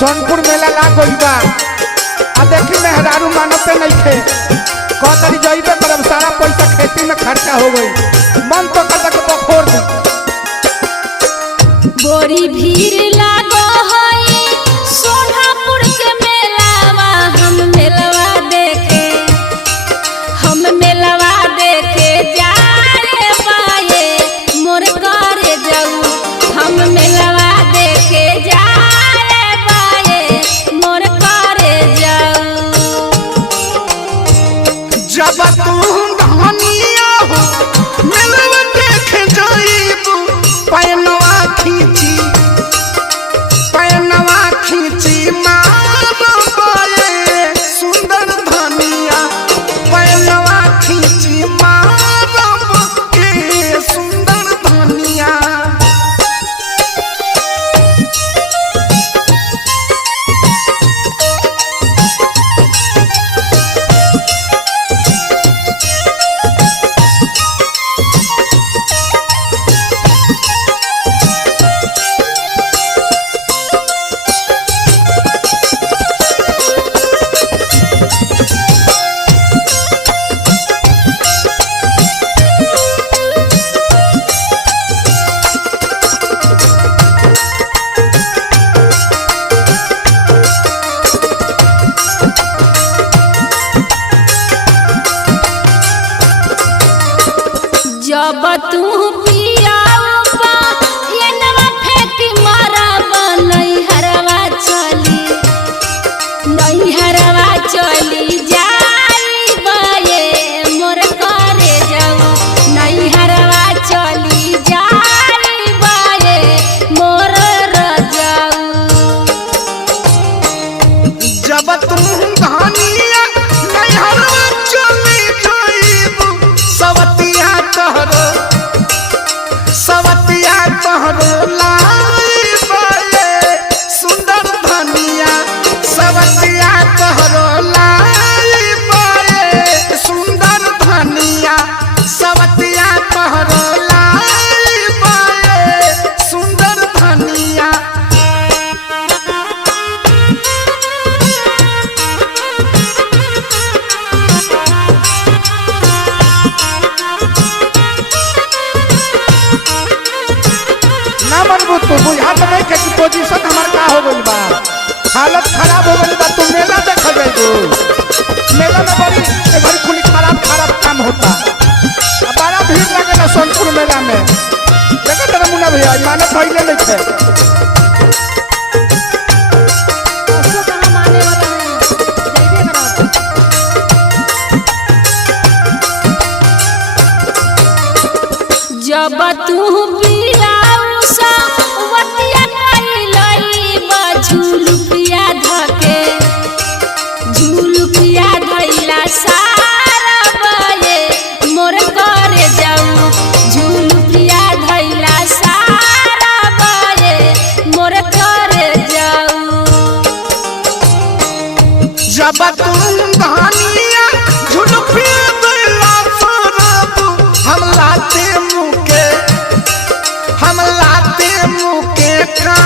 सोनपुर मेला लाग गइल बा आ देखी मेहरारू मानते नहीं थे कहतरी जइबे करब सारा पैसा खेती में खर्चा हो गई मन तो करता के बखोर दी बोरी भीड़ लागो है सोनापुर के मेलावा हम मेलवा देखे जाए पाए मोर करे जाऊ हम मेलवा देखे जाए पाए मोर करे जाऊ जब तू धनिया हो मेलवा देखे जाइबू पैनवा खींची मारबाए सुंदर धनिया पैनवा खींची मारब के सुंदर धनिया जब तू पियावा एनवा फेंक मारबा नैहरवा चली जाई बाए मोर करे जाऊ नैहरवा चली जाई बाए मोर रजाऊ जब तुम धनिया नैहरवा चली जाइबू सवतिया तोहरो लाइबाए सुंदर धनिया सवतिया तोहरो लाइबाए सुंदर धनिया सवतिया तोहरो लाइबाए सुंदर धनिया ना मनबू तू बुझा तो नहीं कि पोजीशन हमार का हो गइल बा हालत खराब हो गइल बा तू मेला देख जाइबू मेला में बड़ी खुली खराब काम होता बड़ा भीड़ लगेला सोनपुर मेला में देखो तेरा मुन्ना भैया मानत भइले नहीं थे जब तू पियाऊ वतिया कैलई झुलुपिया धइला सारा बाए मोर करे जाऊ झुलुपिया धइला सारा बाए मोर करे जाऊ जब तुम धनिया झुलुपिया धइला सारा हम लाते मुके का